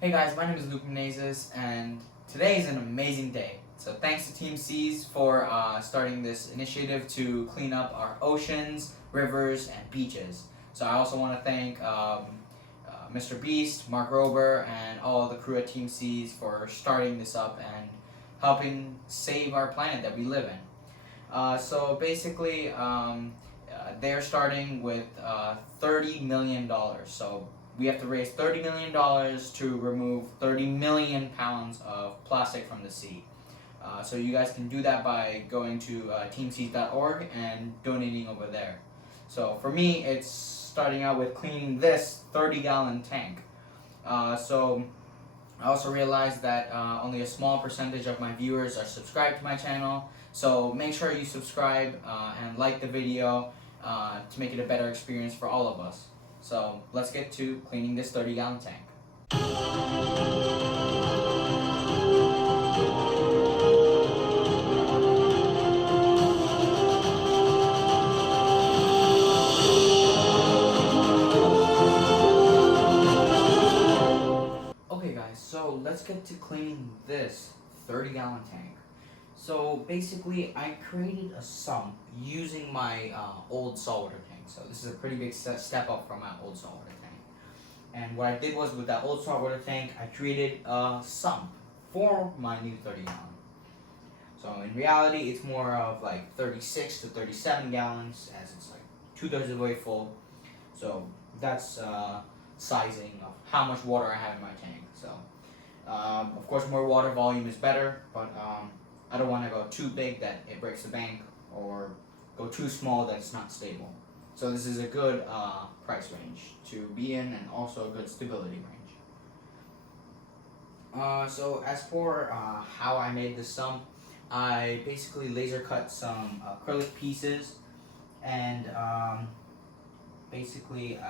Hey guys, my name is Luke Menezes, and today is an amazing day. So thanks to Team Seas for starting this initiative to clean up our oceans, rivers, and beaches. So I also want to thank Mr. Beast, Mark Rober, and all the crew at Team Seas for starting this up and helping save our planet that we live in. So basically, they're starting with $30 million. So we have to raise $30 million to remove 30 million pounds of plastic from the sea. So you guys can do that by going to teamseas.org and donating over there. So for me, it's starting out with cleaning this 30-gallon tank. So I also realized that only a small percentage of my viewers are subscribed to my channel. So make sure you subscribe and like the video to make it a better experience for all of us. So let's get to cleaning this 30-gallon tank. Okay guys, so let's get to cleaning this 30-gallon tank. So basically, I created a sump using my old saltwater tank. So this is a pretty big step up from my old saltwater tank. And what I did was, with that old saltwater tank, I created a sump for my new 30-gallon. So in reality, it's more of like 36 to 37 gallons, as it's like 2/3 of the way full. So that's sizing of how much water I have in my tank. So of course, more water volume is better, but I don't want to go too big that it breaks the bank, or go too small that it's not stable. So this is a good price range to be in, and also a good stability range. So as for how I made this sump, I basically laser cut some acrylic pieces and basically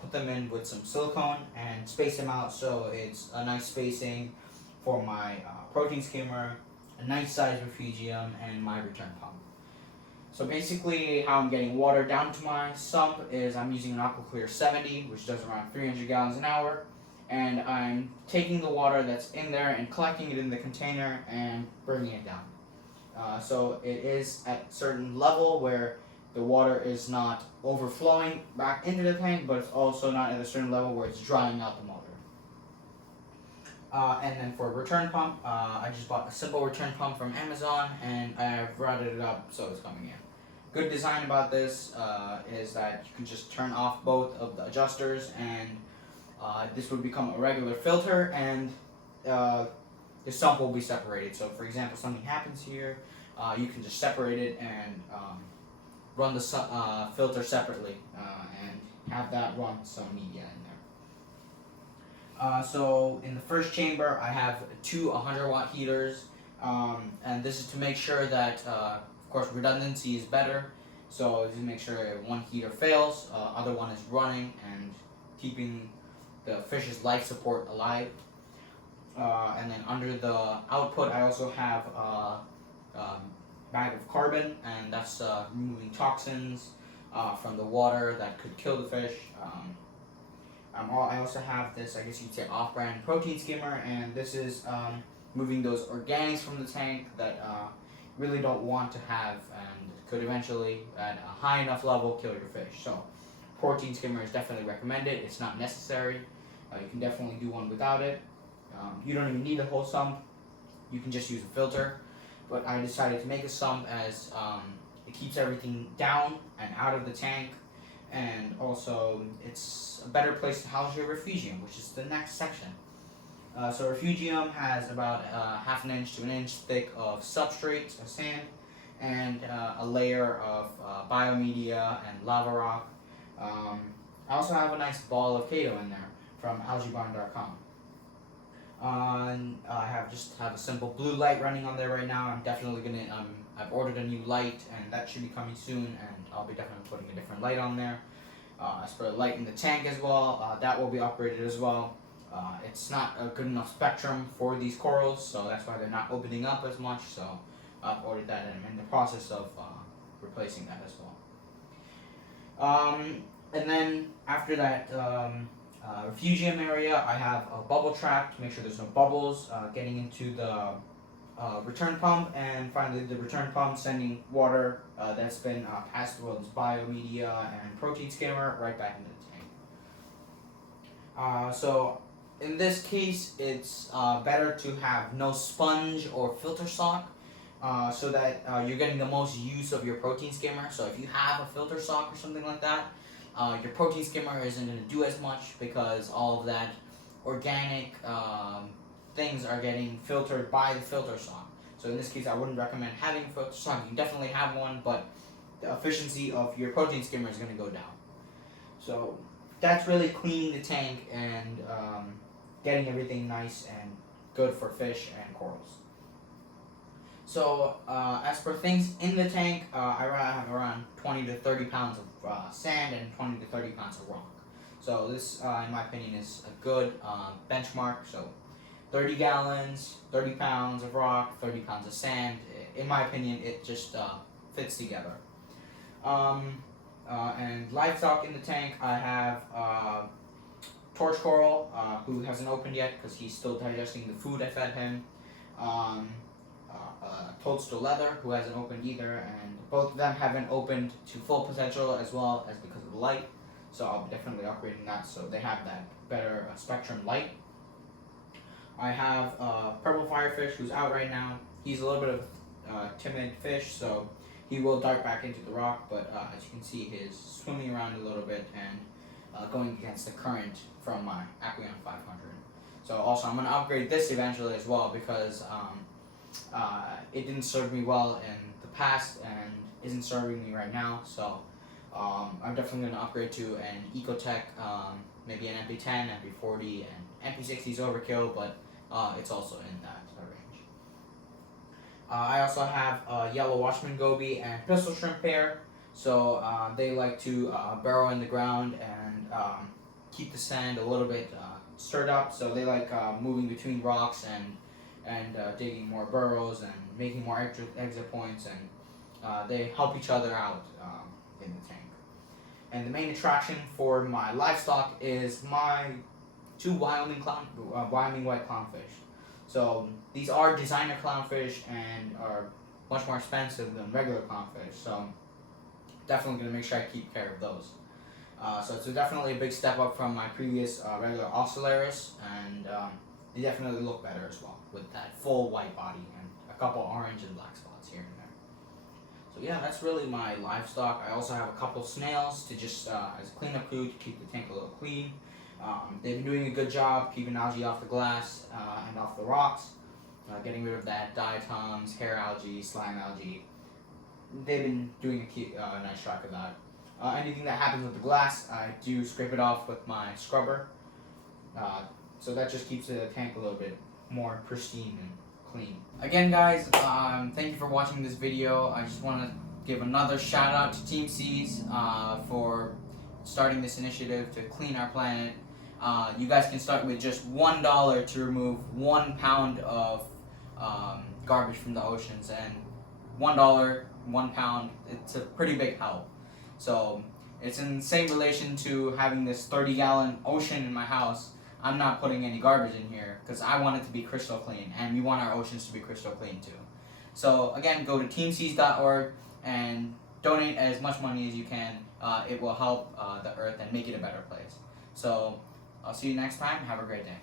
put them in with some silicone and space them out so it's a nice spacing for my protein skimmer, a nice size refugium, and my return pump. So basically, how I'm getting water down to my sump is I'm using an AquaClear 70, which does around 300 gallons an hour, and I'm taking the water that's in there and collecting it in the container and bringing it down. So it is at a certain level where the water is not overflowing back into the tank, but it's also not at a certain level where it's drying out the motor. And then for a return pump, I just bought a simple return pump from Amazon, and I've routed it up so it's coming in. Good design about this is that you can just turn off both of the adjusters, and this would become a regular filter, and the sump will be separated. So for example, something happens here, you can just separate it and run the filter separately and have that run some media in there. So in the first chamber, I have two 100-watt heaters, and this is to make sure that, of course, redundancy is better. So to make sure one heater fails, other one is running and keeping the fish's life support alive. And then under the output, I also have a bag of carbon, and that's removing toxins from the water that could kill the fish. I also have this, I guess you'd say, off-brand protein skimmer, and this is moving those organics from the tank that really don't want to have and could eventually, at a high enough level, kill your fish. So protein skimmer is definitely recommended. It's not necessary. You can definitely do one without it. You don't even need a whole sump. You can just use a filter. But I decided to make a sump as it keeps everything down and out of the tank, and also it's a better place to house your refugium, which is the next section. So refugium has about half an inch to an inch thick of substrate, of sand, and a layer of biomedia and lava rock. I also have a nice ball of Kato in there from algaebarn.com. I have a simple blue light running on there right now. I'm definitely gonna I've ordered a new light, and that should be coming soon, and I'll be definitely putting a different light on there. As for the light in the tank as well, that will be upgraded as well. It's not a good enough spectrum for these corals, so that's why they're not opening up as much. So I've ordered that, and I'm in the process of replacing that as well. And then after that, refugium area, I have a bubble trap to make sure there's no bubbles getting into the return pump, and finally the return pump sending water that's been passed through this biomedia and protein skimmer right back into the tank. So in this case, it's better to have no sponge or filter sock so that you're getting the most use of your protein skimmer. So if you have a filter sock or something like that, your protein skimmer isn't going to do as much because all of that organic things are getting filtered by the filter sock. So in this case, I wouldn't recommend having a filter sock. You can definitely have one, but the efficiency of your protein skimmer is going to go down. So that's really cleaning the tank and getting everything nice and good for fish and corals. So as for things in the tank, I have around 20 to 30 pounds of sand and 20 to 30 pounds of rock. So this, in my opinion, is a good benchmark. So 30 gallons, 30 pounds of rock, 30 pounds of sand. In my opinion, it just fits together. And livestock in the tank, I have torch coral, who hasn't opened yet because he's still digesting the food I fed him. Toadstool leather, who hasn't opened either, and both of them haven't opened to full potential as well as because of the light. So I'll be definitely upgrading that so they have that better spectrum light. I have purple firefish who's out right now. He's a little bit of timid fish, so he will dart back into the rock, but as you can see, he's swimming around a little bit and going against the current from my Aqueon 500. So also I'm going to upgrade this eventually as well because it didn't serve me well in the past and isn't serving me right now. So I'm definitely going to upgrade to an Ecotech, maybe an MP10, MP40, and MP60 is overkill, but it's also in that range. I also have yellow Watchman goby and pistol shrimp pair. So they like to burrow in the ground and keep the sand a little bit stirred up. So they like moving between rocks and digging more burrows and making more exit points, and they help each other out in the tank. And the main attraction for my livestock is my two Wyoming white clownfish. So these are designer clownfish and are much more expensive than regular clownfish. So definitely going to make sure I keep care of those. So it's definitely a big step up from my previous regular Ocellaris, and they definitely look better as well with that full white body and a couple orange and black spots here and there. So yeah, that's really my livestock. I also have a couple snails to just as a cleanup crew to keep the tank a little clean. They've been doing a good job keeping algae off the glass and off the rocks, getting rid of that diatoms, hair algae, slime algae. They've been doing a nice track of that. Anything that happens with the glass, I do scrape it off with my scrubber. So that just keeps the tank a little bit more pristine and clean. Again guys, thank you for watching this video. I just want to give another shout out to Team Seas for starting this initiative to clean our planet. You guys can start with just $1 to remove 1 pound of garbage from the oceans, and $1, 1 pound, it's a pretty big help. So it's in the same relation to having this 30-gallon ocean in my house. I'm not putting any garbage in here because I want it to be crystal clean, and we want our oceans to be crystal clean too. So again, go to teamseas.org and donate as much money as you can. It will help the earth and make it a better place. So I'll see you next time. Have a great day.